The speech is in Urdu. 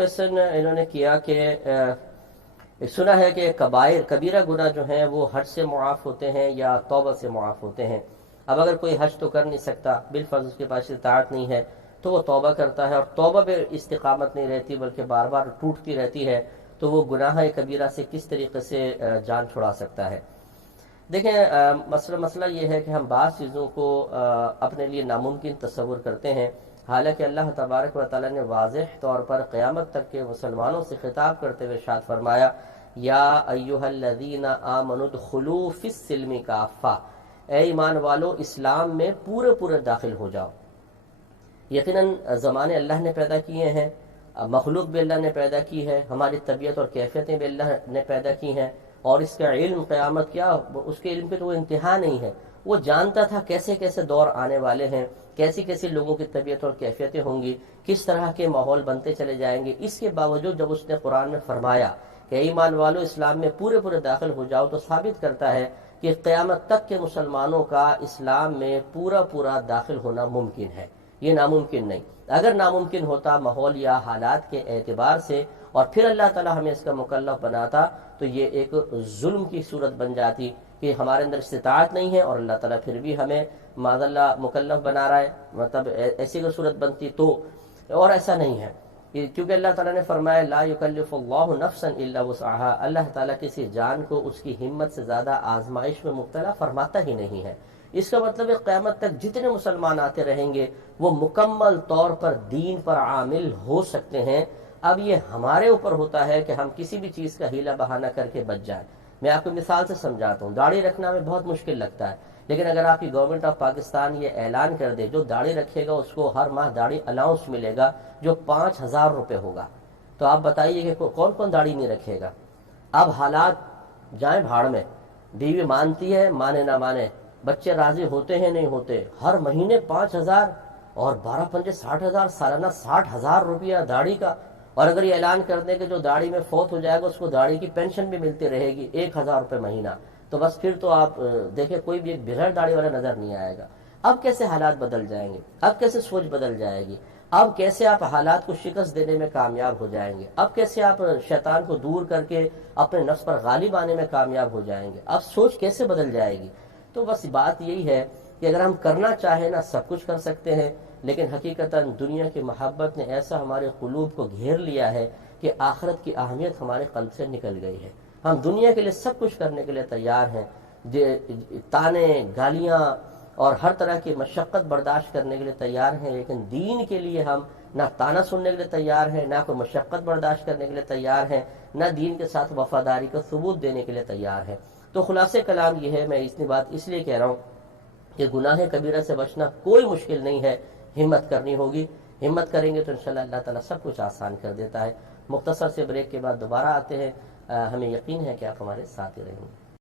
کوشچن انہوں نے کیا کہ سنا ہے کہ کبیرہ گناہ جو ہیں وہ حج سے معاف ہوتے ہیں یا توبہ سے معاف ہوتے ہیں. اب اگر کوئی حج تو کر نہیں سکتا، بالفرض اس کے پاس اطاعت نہیں ہے، تو وہ توبہ کرتا ہے، اور توبہ پہ استقامت نہیں رہتی بلکہ بار بار ٹوٹتی رہتی ہے، تو وہ گناہ کبیرہ سے کس طریقے سے جان چھڑا سکتا ہے؟ دیکھیں، مسئلہ یہ ہے کہ ہم بعض چیزوں کو اپنے لیے ناممکن تصور کرتے ہیں، حالانکہ اللہ تبارک و تعالیٰ نے واضح طور پر قیامت تک کے مسلمانوں سے خطاب کرتے ہوئے ارشاد فرمایا، یا ایھا الذین آمنوا ادخلوا فی السلم کافہ، اے ایمان والو اسلام میں پورے پورے داخل ہو جاؤ. یقیناً زمانے اللہ نے پیدا کیے ہیں، مخلوق بھی اللہ نے پیدا کی ہے، ہماری طبیعت اور کیفیتیں بھی اللہ نے پیدا کی ہیں، اور اس کا علم قیامت کیا، اس کے علم پہ تو وہ انتہا نہیں ہے. وہ جانتا تھا کیسے کیسے دور آنے والے ہیں، کیسی کیسی لوگوں کی طبیعت اور کیفیتیں ہوں گی، کس طرح کے ماحول بنتے چلے جائیں گے. اس کے باوجود جب اس نے قرآن میں فرمایا کہ ایمان والو اسلام میں پورے پورے داخل ہو جاؤ، تو ثابت کرتا ہے کہ قیامت تک کے مسلمانوں کا اسلام میں پورا پورا داخل ہونا ممکن ہے، یہ ناممکن نہیں. اگر ناممکن ہوتا ماحول یا حالات کے اعتبار سے، اور پھر اللہ تعالی ہمیں اس کا مکلف بناتا، تو یہ ایک ظلم کی صورت بن جاتی کہ ہمارے اندر استطاعت نہیں ہے اور اللہ تعالیٰ پھر بھی ہمیں معاذ اللہ مکلف بنا رہا ہے، مطلب ایسی کوئی صورت بنتی تو. اور ایسا نہیں ہے، کیونکہ اللہ تعالیٰ نے فرمایا لا یکلف اللہ نفسا الا وسعها، اللہ تعالیٰ کسی جان کو اس کی ہمت سے زیادہ آزمائش میں مبتلا فرماتا ہی نہیں ہے. اس کا مطلب ہے قیامت تک جتنے مسلمان آتے رہیں گے وہ مکمل طور پر دین پر عامل ہو سکتے ہیں. اب یہ ہمارے اوپر ہوتا ہے کہ ہم کسی بھی چیز کا ہیلا بہانہ کر کے بچ جائیں. میں آپ کو مثال سے سمجھاتا ہوں. داڑھی رکھنا میں بہت مشکل لگتا ہے، لیکن اگر آپ کی گورنمنٹ آف پاکستان یہ اعلان کر دے جو داڑھی رکھے گا اس کو ہر ماہ داڑھی الاؤنس ملے گا جو 5,000 روپے ہوگا، تو آپ بتائیے کہ کون کون داڑھی نہیں رکھے گا؟ اب حالات جائیں بھاڑ میں، بیوی مانتی ہے مانے نہ مانے، بچے راضی ہوتے ہیں نہیں ہوتے، ہر مہینے 5,000 اور 12 پنجے 60,000، سالانہ 60,000 روپیہ داڑھی کا. اور اگر یہ اعلان کر دیں کہ جو داڑھی میں فوت ہو جائے گا اس کو داڑھی کی پینشن بھی ملتی رہے گی 1,000 روپے مہینہ، تو بس پھر تو آپ دیکھیں کوئی بھی ایک بغیر داڑھی والا نظر نہیں آئے گا. اب کیسے حالات بدل جائیں گے، اب کیسے سوچ بدل جائے گی، اب کیسے آپ حالات کو شکست دینے میں کامیاب ہو جائیں گے، اب کیسے آپ شیطان کو دور کر کے اپنے نفس پر غالب آنے میں کامیاب ہو جائیں گے، اب سوچ کیسے بدل جائے گی. تو بس بات یہی ہے کہ اگر ہم کرنا چاہیں نا سب کچھ کر سکتے ہیں، لیکن حقیقتاً دنیا کی محبت نے ایسا ہمارے قلوب کو گھیر لیا ہے کہ آخرت کی اہمیت ہمارے قلب سے نکل گئی ہے. ہم دنیا کے لیے سب کچھ کرنے کے لیے تیار ہیں، تانے گالیاں اور ہر طرح کی مشقت برداشت کرنے کے لیے تیار ہیں، لیکن دین کے لیے ہم نہ تانا سننے کے لیے تیار ہیں، نہ کوئی مشقت برداشت کرنے کے لیے تیار ہیں، نہ دین کے ساتھ وفاداری کا ثبوت دینے کے لیے تیار ہیں. تو خلاصہ کلام یہ ہے، میں اتنی بات اس لیے کہہ رہا ہوں کہ گناہ کبیرہ سے بچنا کوئی مشکل نہیں ہے، ہمت کرنی ہوگی. ہمت کریں گے تو انشاءاللہ اللہ تعالیٰ سب کچھ آسان کر دیتا ہے. مختصر سے بریک کے بعد دوبارہ آتے ہیں. ہمیں یقین ہے کہ آپ ہمارے ساتھ ہی رہیں گے.